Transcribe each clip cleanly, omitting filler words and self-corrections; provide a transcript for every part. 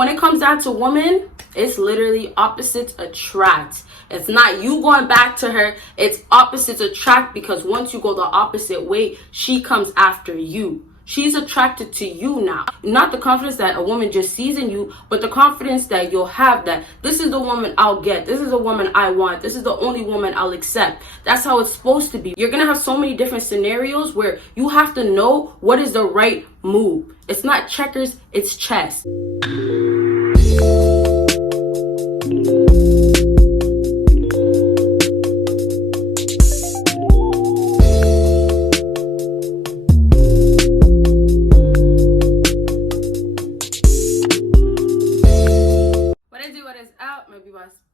When it comes down to women, it's literally opposites attract. It's not you going back to her, it's opposites attract, because once you go the opposite way, she comes after you. She's attracted to you now. Not the confidence that a woman just sees in you, but the confidence that you'll have that this is the woman I'll get. This is the woman I want. This is the only woman I'll accept. That's how it's supposed to be. You're going to have so many different scenarios where you have to know what is the right move. It's not checkers, it's chess.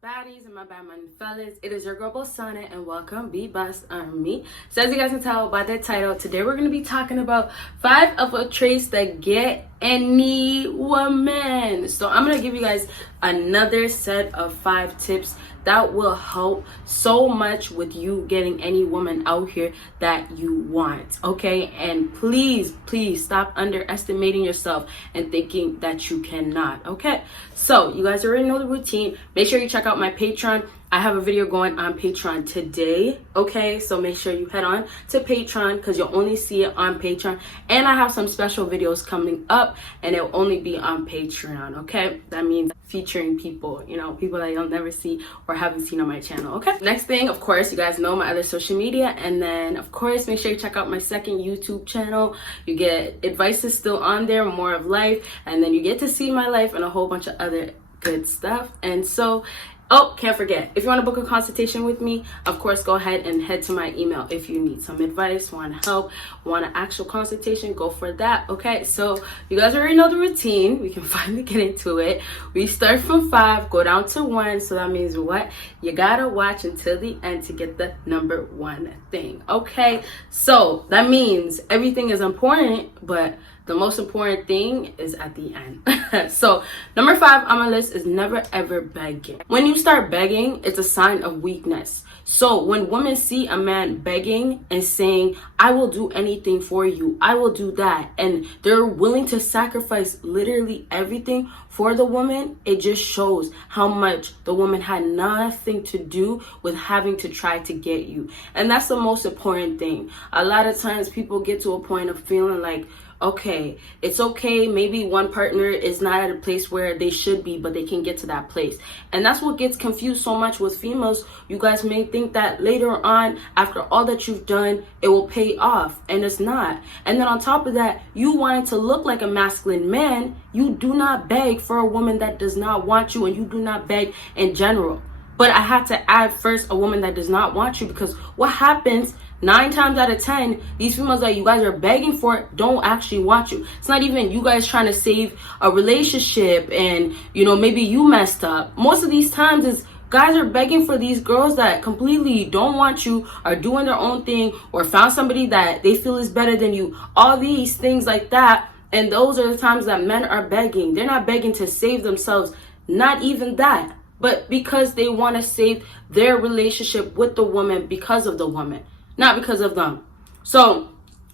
Baddies and my bad money fellas, it is your girl Bosana and welcome BBossArmy. So as you guys can tell by the title, today we're going to be talking about 5 of the traits that get any woman. So I'm going to give you guys another set of 5 tips that will help so much with you getting any woman out here that you want, okay? And please stop underestimating yourself and thinking that you cannot, okay? So you guys already know the routine. Make sure you check out my Patreon. I have a video going on Patreon today, okay? So make sure you head on to Patreon because you'll only see it on Patreon. And I have some special videos coming up and it'll only be on Patreon, okay? That means featuring people, you know, people that you'll never see or haven't seen on my channel, okay? Next thing, of course, you guys know my other social media. And then, of course, make sure you check out my second YouTube channel. You get advice is still on there, more of life. And then you get to see my life and a whole bunch of other good stuff. And so, oh, can't forget, if you want to book a consultation with me, of course, go ahead and head to my email. If you need some advice, want help, want an actual consultation, go for that, okay? So you guys already know the routine. We can finally get into it. We start from 5, go down to 1. So that means what? You gotta watch until the end to get the number 1 thing, okay? So that means everything is important, but the most important thing is at the end. So number 5 on my list is never ever begging. When you start begging, it's a sign of weakness. So when women see a man begging and saying, I will do anything for you, I will do that, and they're willing to sacrifice literally everything for the woman, it just shows how much the woman had nothing to do with having to try to get you. And that's the most important thing. A lot of times people get to a point of feeling like, okay, it's okay, maybe one partner is not at a place where they should be, but they can get to that place. And that's what gets confused so much with females. You guys may think that later on, after all that you've done, it will pay off, and it's not. And then on top of that, you wanting to look like a masculine man, you do not beg for a woman that does not want you, and you do not beg in general. But I had to add first a woman that does not want you, because what happens 9 times out of 10, these females that you guys are begging for don't actually want you. It's not even you guys trying to save a relationship and, you know, maybe you messed up. Most of these times is guys are begging for these girls that completely don't want you, are doing their own thing, or found somebody that they feel is better than you. All these things like that. And those are the times that men are begging. They're not begging to save themselves. Not even that. But because they want to save their relationship with the woman because of the woman. Not because of them. So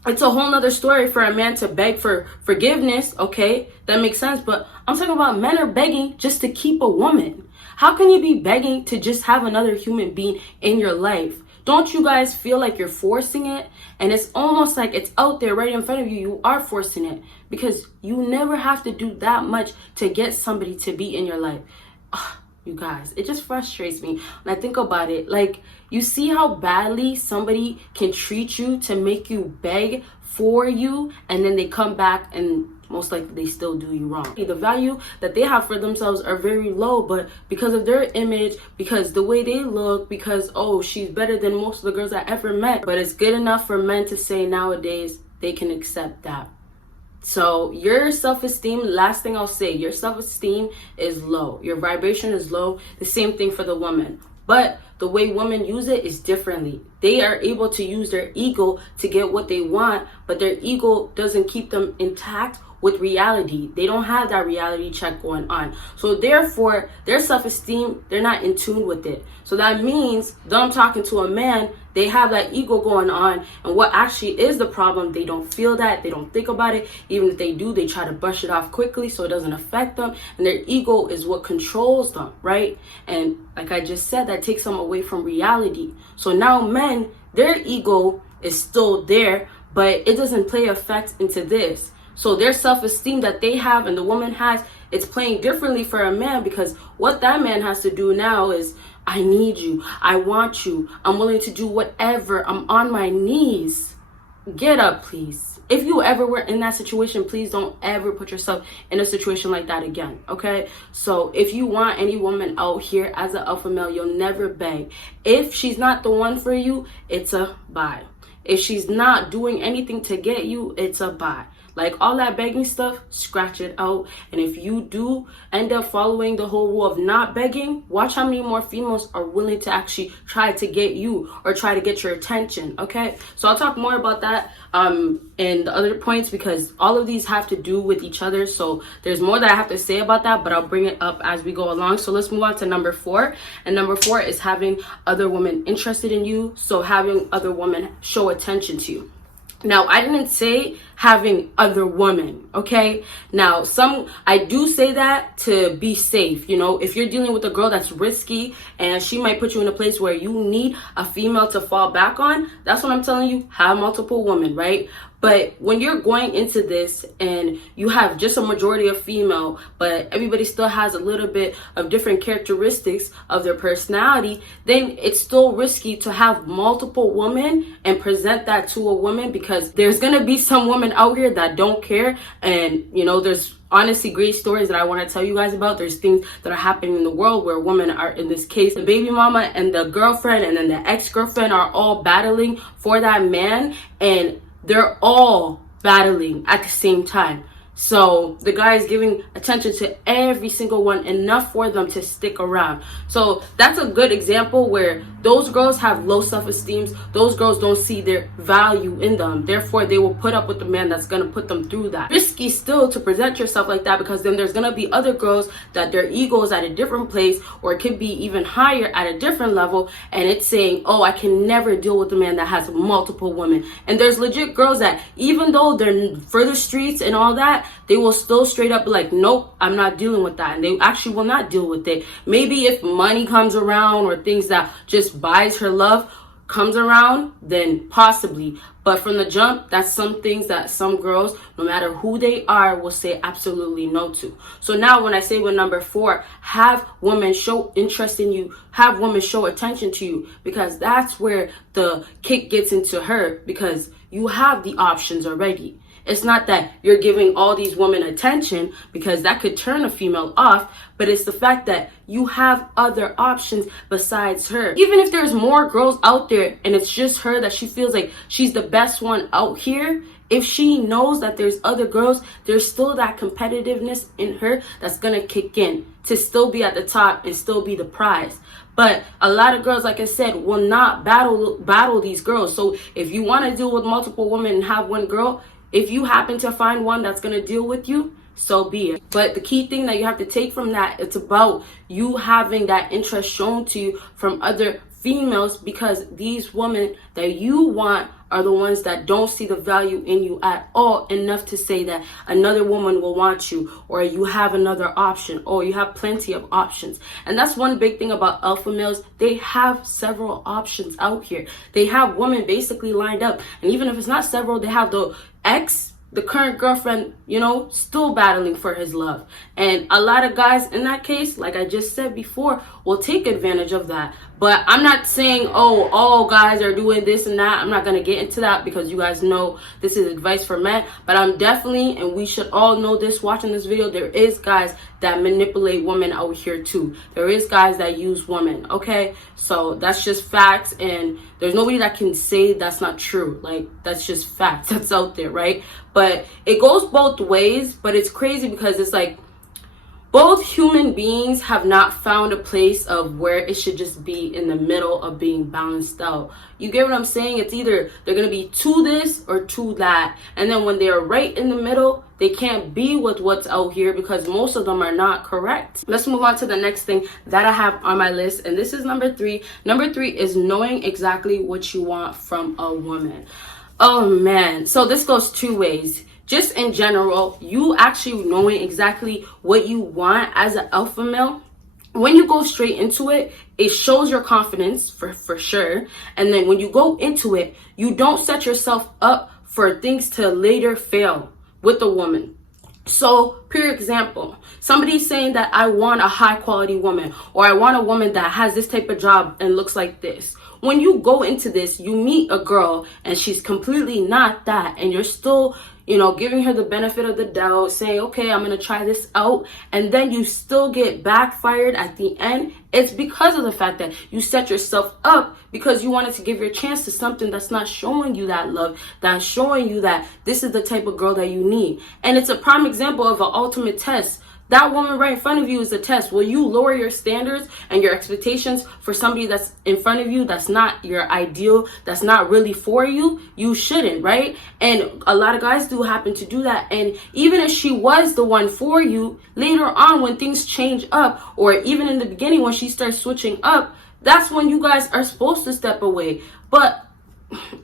it's a whole nother story for a man to beg for forgiveness, okay? That makes sense. But I'm talking about men are begging just to keep a woman. How can you be begging to just have another human being in your life? Don't you guys feel like you're forcing it? And it's almost like it's out there right in front of you. You are forcing it because you never have to do that much to get somebody to be in your life. Ugh. You guys, it just frustrates me when I think about it. Like, you see how badly somebody can treat you to make you beg for you, and then they come back and most likely they still do you wrong. The value that they have for themselves are very low, but because of their image, because the way they look, because, oh, she's better than most of the girls I ever met. But it's good enough for men to say nowadays they can accept that. So your self-esteem, last thing I'll say, your self-esteem is low. Your vibration is low. The same thing for the woman. But the way women use it is differently. They are able to use their ego to get what they want, but their ego doesn't keep them intact with reality. They don't have that reality check going on. So therefore, their self-esteem, they're not in tune with it. So that means them talking to a man, they have that ego going on, and what actually is the problem, they don't feel that, they don't think about it. Even if they do, they try to brush it off quickly so it doesn't affect them, and their ego is what controls them, right? And like I just said, that takes them away from reality. So now men, their ego is still there, but it doesn't play effect into this. So their self-esteem that they have and the woman has, it's playing differently for a man, because what that man has to do now is, I need you, I want you, I'm willing to do whatever, I'm on my knees. Get up, please. If you ever were in that situation, please don't ever put yourself in a situation like that again, okay? So if you want any woman out here as an alpha male, you'll never beg. If she's not the one for you, it's a bye. If she's not doing anything to get you, it's a bye. Like, all that begging stuff, scratch it out. And if you do end up following the whole rule of not begging, watch how many more females are willing to actually try to get you or try to get your attention, okay? So I'll talk more about that in the other points, because all of these have to do with each other. So there's more that I have to say about that, but I'll bring it up as we go along. So let's move on to number 4. And number 4 is having other women interested in you. So having other women show attention to you. Now, I didn't say having other women, okay? Now, I do say that to be safe, you know? If you're dealing with a girl that's risky and she might put you in a place where you need a female to fall back on, that's what I'm telling you, have multiple women, right? But when you're going into this and you have just a majority of female, but everybody still has a little bit of different characteristics of their personality, then it's still risky to have multiple women and present that to a woman, because there's going to be some women out here that don't care. And, you know, there's honestly great stories that I want to tell you guys about. There's things that are happening in the world where women are, in this case, the baby mama and the girlfriend and then the ex-girlfriend are all battling for that man, and they're all battling at the same time. So the guy is giving attention to every single one, enough for them to stick around. So that's a good example where those girls have low self-esteem. Those girls don't see their value in them. Therefore, they will put up with the man that's going to put them through that. Risky still to present yourself like that, because then there's going to be other girls that their ego is at a different place, or it could be even higher at a different level. And it's saying, oh, I can never deal with a man that has multiple women. And there's legit girls that, even though they're further streets and all that, they will still straight up be like, nope, I'm not dealing with that. And they actually will not deal with it. Maybe if money comes around or things that just buys her love comes around, then possibly. But from the jump, that's some things that some girls, no matter who they are, will say absolutely no to. So now when I say with number 4, have women show interest in you, have women show attention to you, because that's where the kick gets into her, because you have the options already. It's not that you're giving all these women attention, because that could turn a female off, but it's the fact that you have other options besides her. Even if there's more girls out there and it's just her that she feels like she's the best one out here, if she knows that there's other girls, there's still that competitiveness in her that's gonna kick in to still be at the top and still be the prize. But a lot of girls, like I said, will not battle these girls. So if you want to deal with multiple women and have one girl, if you happen to find one that's going to deal with you, so be it. But the key thing that you have to take from that, it's about you having that interest shown to you from other females, because these women that you want are the ones that don't see the value in you at all, enough to say that another woman will want you, or you have another option, or you have plenty of options. And that's one big thing about alpha males. They have several options out here. They have women basically lined up. And even if it's not several, they have the the current girlfriend, you know, still battling for his love. And a lot of guys in that case, like I just said before, will take advantage of that. But I'm not saying, oh, all guys are doing this and that. I'm not going to get into that, because you guys know this is advice for men. But I'm definitely, and we should all know this watching this video, there is guys that manipulate women out here too. There is guys that use women, okay? So that's just facts, and there's nobody that can say that's not true. Like, that's just facts that's out there, right? But it goes both ways, but it's crazy because it's like, both human beings have not found a place of where it should just be in the middle of being balanced out. You get what I'm saying? It's either they're going to be to this or to that. And then when they're right in the middle, they can't be with what's out here because most of them are not correct. Let's move on to the next thing that I have on my list. And this is number 3. Number 3 is knowing exactly what you want from a woman. Oh man. So this goes 2 ways. Just in general, you actually knowing exactly what you want as an alpha male. When you go straight into it, it shows your confidence for sure. And then when you go into it, you don't set yourself up for things to later fail with the woman. So, pure example, somebody's saying that I want a high quality woman, or I want a woman that has this type of job and looks like this. When you go into this, you meet a girl and she's completely not that, and you're still, giving her the benefit of the doubt, saying, okay, I'm going to try this out. And then you still get backfired at the end. It's because of the fact that you set yourself up because you wanted to give your chance to something that's not showing you that love, that's showing you that this is the type of girl that you need. And it's a prime example of an ultimate test. That woman right in front of you is a test. Will you lower your standards and your expectations for somebody that's in front of you that's not your ideal, that's not really for you? You shouldn't, right? And a lot of guys do happen to do that. And even if she was the one for you, later on when things change up, or even in the beginning when she starts switching up, that's when you guys are supposed to step away. But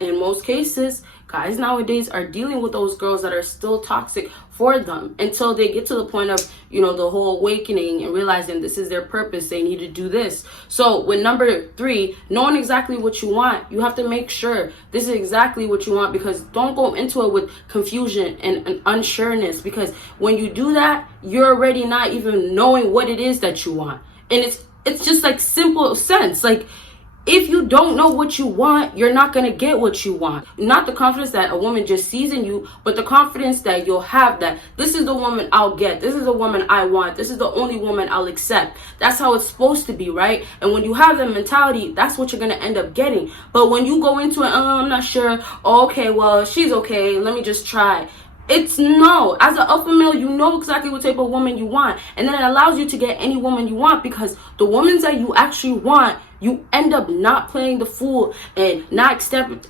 in most cases, guys nowadays are dealing with those girls that are still toxic for them until they get to the point of, the whole awakening and realizing this is their purpose. They need to do this. So with number 3, knowing exactly what you want, you have to make sure this is exactly what you want, because don't go into it with confusion and unsureness, because when you do that, you're already not even knowing what it is that you want. And it's just like simple sense. Like, if you don't know what you want, you're not going to get what you want. Not the confidence that a woman just sees in you, but the confidence that you'll have that this is the woman I'll get. This is the woman I want. This is the only woman I'll accept. That's how it's supposed to be, right? And when you have that mentality, that's what you're going to end up getting. But when you go into it, I'm not sure. Oh, okay, well, she's okay. Let me just try. It's no. As an alpha male, you know exactly what type of woman you want. And then it allows you to get any woman you want, because the women that you actually want, you end up not playing the fool and not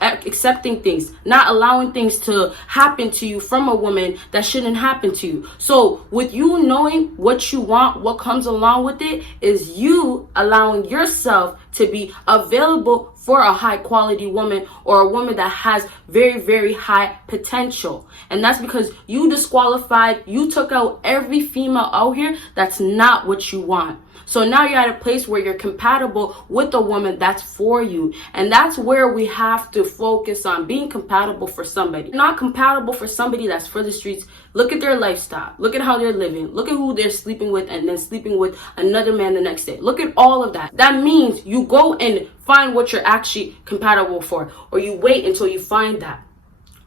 accepting things, not allowing things to happen to you from a woman that shouldn't happen to you. So with you knowing what you want, what comes along with it is you allowing yourself to be available for a high quality woman, or a woman that has very, very high potential. And that's because you disqualified, you took out every female out here that's not what you want. So now you're at a place where you're compatible with a woman that's for you. And that's where we have to focus on being compatible for somebody. Not compatible for somebody that's for the streets. Look at their lifestyle. Look at how they're living. Look at who they're sleeping with and then sleeping with another man the next day. Look at all of that. That means you go and find what you're actually compatible for, or you wait until you find that.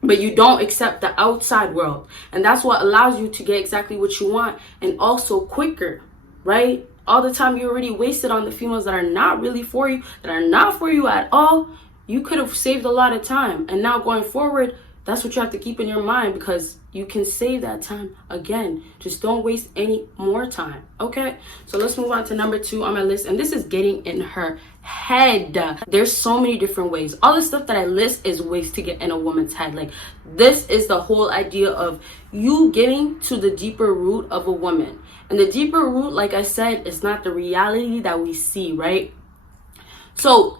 But you don't accept the outside world. And that's what allows you to get exactly what you want, and also quicker, right? All the time you already wasted on the females that are not really for you, that are not for you at all. You could have saved a lot of time. And now going forward, that's what you have to keep in your mind, because you can save that time again. Just don't waste any more time. Okay, so let's move on to number 2 on my list. And this is getting in her head. There's so many different ways. All the stuff that I list is ways to get in a woman's head. Like, this is the whole idea of you getting to the deeper root of a woman. And the deeper root, like I said, is not the reality that we see, right? So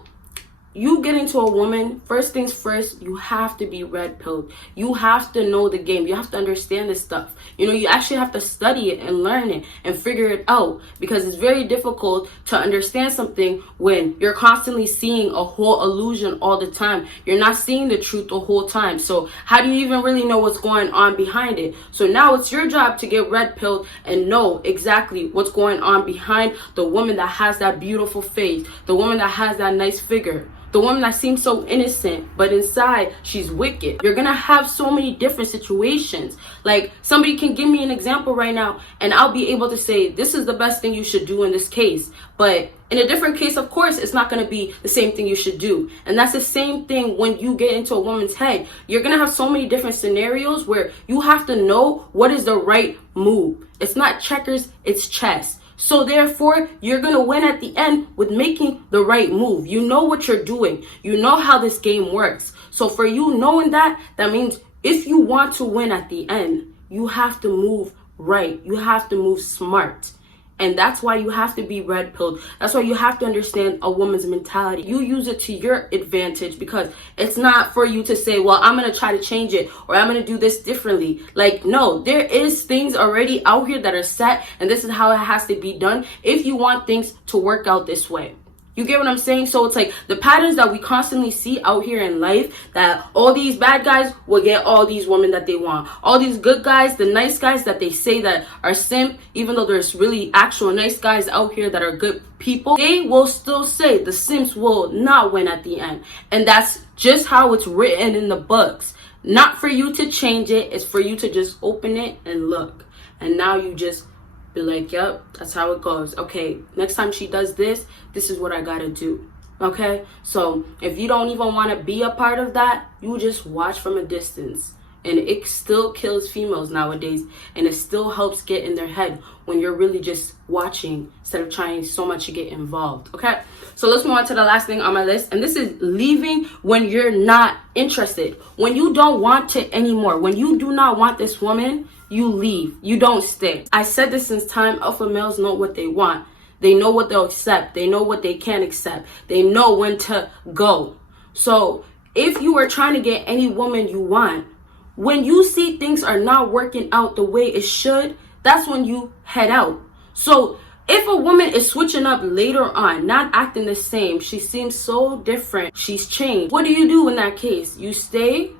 you get into a woman, first things first, you have to be red pilled. You have to know the game. You have to understand this stuff. You actually have to study it and learn it and figure it out, because it's very difficult to understand something when you're constantly seeing a whole illusion all the time. You're not seeing the truth the whole time. So how do you even really know what's going on behind it? So now it's your job to get red pilled and know exactly what's going on behind the woman that has that beautiful face, the woman that has that nice figure, the woman that seems so innocent, but inside she's wicked. You're gonna have so many different situations. Like, somebody can give me an example right now, and I'll be able to say, this is the best thing you should do in this case. But in a different case, of course, it's not gonna be the same thing you should do. And that's the same thing when you get into a woman's head. You're gonna have so many different scenarios where you have to know what is the right move. It's not checkers, it's chess. So therefore, you're going to win at the end with making the right move. You know what you're doing. You know how this game works. So for you knowing that, that means if you want to win at the end, you have to move right. You have to move smart. And that's why you have to be red pilled. That's why you have to understand a woman's mentality. You use it to your advantage, because it's not for you to say, well, I'm going to try to change it, or I'm going to do this differently. Like, no, there is things already out here that are set, and this is how it has to be done if you want things to work out this way. You get what I'm saying? So it's like the patterns that we constantly see out here in life, that all these bad guys will get all these women that they want. All these good guys, the nice guys that they say that are simp, even though there's really actual nice guys out here that are good people, they will still say the simps will not win at the end. And that's just how it's written in the books. Not for you to change it. It's for you to just open it and look. And now you just be like, yep, that's how it goes. Okay, next time she does this, this is what I gotta do. Okay, so if you don't even want to be a part of that, you just watch from a distance. And it still kills females nowadays, and it still helps get in their head when you're really just watching instead of trying so much to get involved. Okay, so let's move on to the last thing on my list, and this is leaving when you're not interested. When you don't want it anymore, when you do not want this woman, you leave. You don't stay. I said this since time. Alpha males know what they want. They know what they'll accept. They know what they can't accept. They know when to go. So if you are trying to get any woman you want, when you see things are not working out the way it should, that's when you head out. So if a woman is switching up later on, not acting the same, she seems so different, she's changed, what do you do in that case? You stay?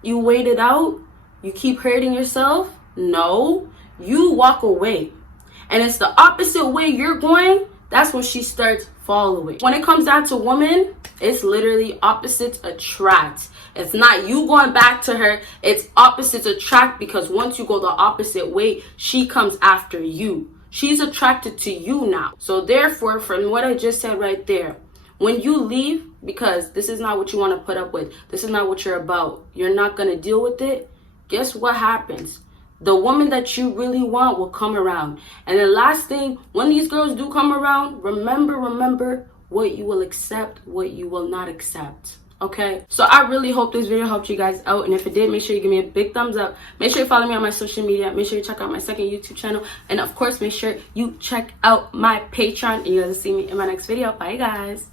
You wait it out? You keep hurting yourself? No, you walk away. And it's the opposite way you're going, that's when she starts following. When it comes down to women, it's literally opposites attract. It's not you going back to her, it's opposites attract, because once you go the opposite way, she comes after you. She's attracted to you now. So therefore, from what I just said right there, when you leave, because this is not what you want to put up with, this is not what you're about, you're not going to deal with it, guess what happens? The woman that you really want will come around. And the last thing, when these girls do come around, remember what you will accept, what you will not accept. Okay? So I really hope this video helped you guys out. And if it did, make sure you give me a big thumbs up. Make sure you follow me on my social media. Make sure you check out my second YouTube channel. And of course, make sure you check out my Patreon. And you're going to see me in my next video. Bye, guys.